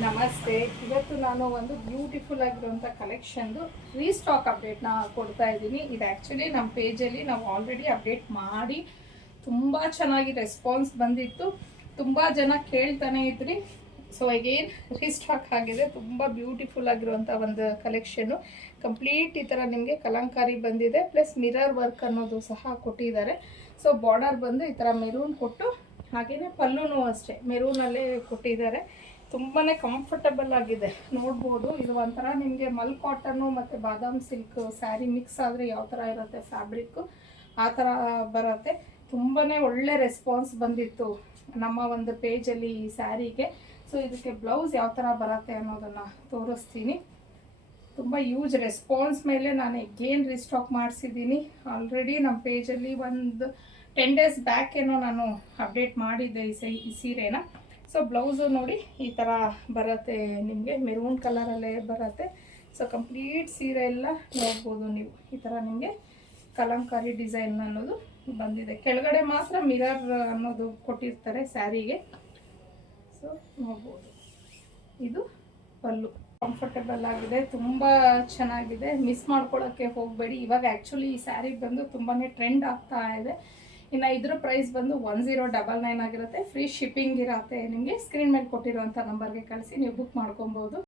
ನಮಸ್ತೆ. ಇವತ್ತು ನಾನು ಒಂದು ಬ್ಯೂಟಿಫುಲ್ ಆಗಿರುವಂಥ ಕಲೆಕ್ಷನ್ದು ರೀಸ್ಟಾಕ್ ಅಪ್ಡೇಟ್ನ ಕೊಡ್ತಾ ಇದ್ದೀನಿ. ಇದು ಆ್ಯಕ್ಚುಲಿ ನಮ್ಮ ಪೇಜಲ್ಲಿ ನಾವು ಆಲ್ರೆಡಿ ಅಪ್ಡೇಟ್ ಮಾಡಿ ತುಂಬ ಚೆನ್ನಾಗಿ ರೆಸ್ಪಾನ್ಸ್ ಬಂದಿತ್ತು. ತುಂಬ ಜನ ಕೇಳ್ತಾನೆ ಇದ್ರಿ. ಸೊ ಅಗೇನ್ ರೀಸ್ಟಾಕ್ ಆಗಿದೆ. ತುಂಬ ಬ್ಯೂಟಿಫುಲ್ ಆಗಿರುವಂಥ ಒಂದು ಕಲೆಕ್ಷನ್ನು. ಕಂಪ್ಲೀಟ್ ಈ ಥರ ನಿಮಗೆ ಕಲಂಕಾರಿ ಬಂದಿದೆ, ಪ್ಲಸ್ ಮಿರರ್ ವರ್ಕ್ ಅನ್ನೋದು ಸಹ ಕೊಟ್ಟಿದ್ದಾರೆ. ಸೊ ಬಾರ್ಡರ್ ಬಂದು ಈ ಥರ ಮೆರೂನ್ ಕೊಟ್ಟು, ಹಾಗೆಯೇ ಪಲ್ಲುನೂ ಅಷ್ಟೇ ಮೆರೂನಲ್ಲೇ ಕೊಟ್ಟಿದ್ದಾರೆ. ತುಂಬಾ ಕಂಫರ್ಟಬಲ್ ಆಗಿದೆ, ನೋಡ್ಬೋದು. ಇದು ಒಂಥರ ನಿಮಗೆ ಮಲ್ ಕಾಟನ್ನು ಮತ್ತು ಬಾದಾಮ್ ಸಿಲ್ಕ್ ಸ್ಯಾರಿ ಮಿಕ್ಸ್ ಆದರೆ ಯಾವ ಥರ ಇರುತ್ತೆ ಫ್ಯಾಬ್ರಿಕ್ಕು, ಆ ಥರ ಬರುತ್ತೆ. ತುಂಬಾ ಒಳ್ಳೆ ರೆಸ್ಪಾನ್ಸ್ ಬಂದಿತ್ತು ನಮ್ಮ ಒಂದು ಪೇಜಲ್ಲಿ ಈ ಸ್ಯಾರಿಗೆ. ಸೊ ಇದಕ್ಕೆ ಬ್ಲೌಸ್ ಯಾವ ಥರ ಬರುತ್ತೆ ಅನ್ನೋದನ್ನು ತೋರಿಸ್ತೀನಿ. ತುಂಬ ಯೂಜ್ ರೆಸ್ಪಾನ್ಸ್ ಮೇಲೆ ನಾನು ಎಗೇನ್ ರೀಸ್ಟಾಕ್ ಮಾಡಿಸಿದ್ದೀನಿ. ಆಲ್ರೆಡಿ ನಮ್ಮ ಪೇಜಲ್ಲಿ ಒಂದು 10 days ಬ್ಯಾಕ್ ಏನೋ ನಾನು ಅಪ್ಡೇಟ್ ಮಾಡಿದ್ದೆ ಈ ಸೀರೆನ. ಸೊ ಬ್ಲೌಸು ನೋಡಿ ಈ ಥರ ಬರುತ್ತೆ, ನಿಮಗೆ ಮೆರೂನ್ ಕಲರಲ್ಲೇ ಬರುತ್ತೆ. ಸೊ ಕಂಪ್ಲೀಟ್ ಸೀರೆ ಎಲ್ಲ ನೋಡ್ಬೋದು ನೀವು. ಈ ಥರ ನಿಮಗೆ ಕಲಂಕಾರಿ ಡಿಸೈನ್ ಅನ್ನೋದು ಬಂದಿದೆ. ಕೆಳಗಡೆ ಮಾತ್ರ ಮಿರರ್ ಅನ್ನೋದು ಕೊಟ್ಟಿರ್ತಾರೆ ಸ್ಯಾರಿಗೆ. ಸೊ ನೋಡ್ಬೋದು, ಇದು ಪಲ್ಲು. ಕಂಫರ್ಟಬಲ್ ಆಗಿದೆ, ತುಂಬ ಚೆನ್ನಾಗಿದೆ. ಮಿಸ್ ಮಾಡ್ಕೊಳ್ಳೋಕ್ಕೆ ಹೋಗಬೇಡಿ. ಇವಾಗ ಆ್ಯಕ್ಚುಲಿ ಈ ಸ್ಯಾರಿ ಬಂದು ತುಂಬಾ ಟ್ರೆಂಡ್ ಆಗ್ತಾ ಇದೆ. ಇನ್ನು ಇದ್ರ ಪ್ರೈಸ್ ಬಂದು 1099 ಆಗಿರುತ್ತೆ. ಫ್ರೀ ಶಿಪ್ಪಿಂಗ್ ಇರುತ್ತೆ. ನಿಮಗೆ ಸ್ಕ್ರೀನ್ ಮೇಲೆ ಕೊಟ್ಟಿರುವಂಥ ನಂಬರ್ಗೆ ಕಳಿಸಿ ನೀವು ಬುಕ್ ಮಾಡ್ಕೊಬೋದು.